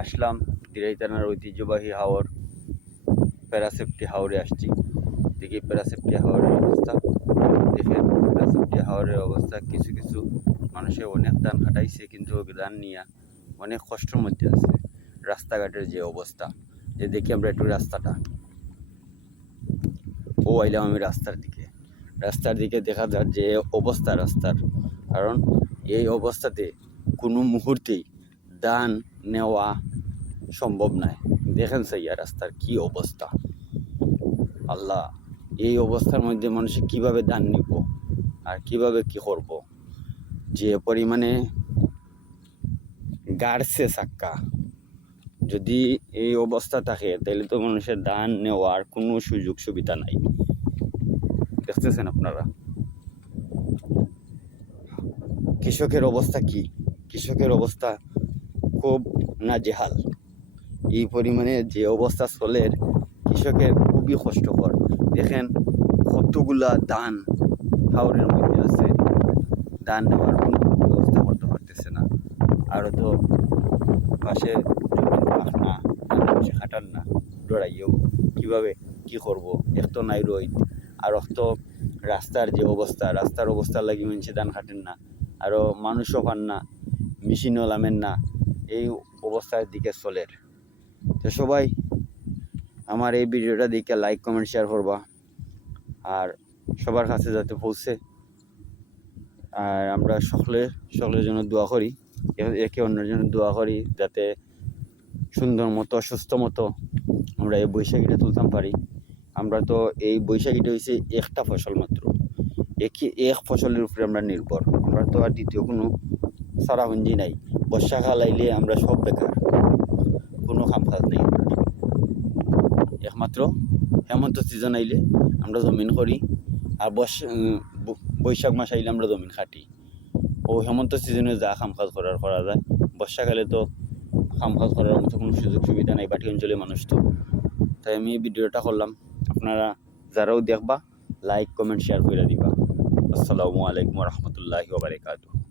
আসলাম দিরাই থানার ঐতিহ্যবাহী হাওর প্যারাসেফটি হাওরে আসছি। দেখি প্যারাসেফটি হাওরের অবস্থা। দেখেন প্যারাসেফটি হাওরের অবস্থা, কিছু কিছু মানুষে অনেক ধান খাটাইছে, কিন্তু ধান নিয়ে অনেক কষ্টের মধ্যে আছে। রাস্তাঘাটের যে অবস্থা, যে দেখি আমরা একটু রাস্তাটা আইলাম আমি রাস্তার দিকে দেখা যায় যে অবস্থা রাস্তার, কারণ এই অবস্থাতে কোনো মুহূর্তেই ধান নেওয়া সম্ভব নয়। দেখেন সাইয়া রাস্তার কি অবস্থা। আল্লাহ, এই অবস্থার মধ্যে মানুষ কিভাবে ধান নিব আর কিভাবে কি করব? যে পরিমাণে গাড়ছে চাক্কা, যদি এই অবস্থা থাকে তাহলে তো মানুষের ধান নেওয়ার কোনো সুযোগ সুবিধা নাই। দেখতেছেন আপনারা কৃষকের অবস্থা কি? কৃষকের অবস্থা খুব নাজেহাল। এই পরিমাণে যে অবস্থা চলে, কৃষকের খুবই কষ্টকর। দেখেন কতগুলা ধান হাওরের মধ্যে আছে, ধান নেওয়ার কোনো ব্যবস্থা করতে পারতেছে না। আরও তো পাশে জমিন পাখনা, পাশে খাটান না, ডরাইও কীভাবে কি করব? এক তো নাই রইত, আর তো রাস্তার যে অবস্থা, রাস্তার অবস্থার লাগি মানুষে ধান খাটেন না, আরও মানুষও পান না, মেশিনও লামেন না। এই অবস্থার দিকে চলের। তো সবাই আমার এই ভিডিওটা দেখে লাইক কমেন্ট শেয়ার করবা, আর সবার কাছে যাতে পৌঁছে। আর আমরা সকলের জন্য দোয়া করি, একে অন্যের জন্য দোয়া করি, যাতে সুন্দর মতো সুস্থ মতো আমরা এই বৈশাখীটা তুলতাম পারি। আমরা তো এই বৈশাখীটা হয়েছে একটা ফসল মাত্র, এক ফসলের উপরে আমরা নির্ভর। আমরা তো আর দ্বিতীয় কোনো সারাহুঞ্জি নাই। বর্ষাকাল আইলে আমরা সব বেকার, কোনো কাম কাজ নেই। একমাত্র হেমন্ত সিজন আইলে আমরা জমিন করি, আর বৈশাখ মাস আইলে আমরা জমিন খাটি। ও হেমন্ত সিজনে যা কাম কাজ করা যায়। বর্ষাকালে তো কাম কাজ করার মতো কোনো সুযোগ সুবিধা নাই বাটি অঞ্চলে মানুষ তো। তাই আমি এই ভিডিওটা করলাম। আপনারা যারাও দেখবা লাইক কমেন্ট শেয়ার করে দিবা। আসসালামু আলাইকুম রহমতুল্লাহি ওয়া বারাকাতুহু।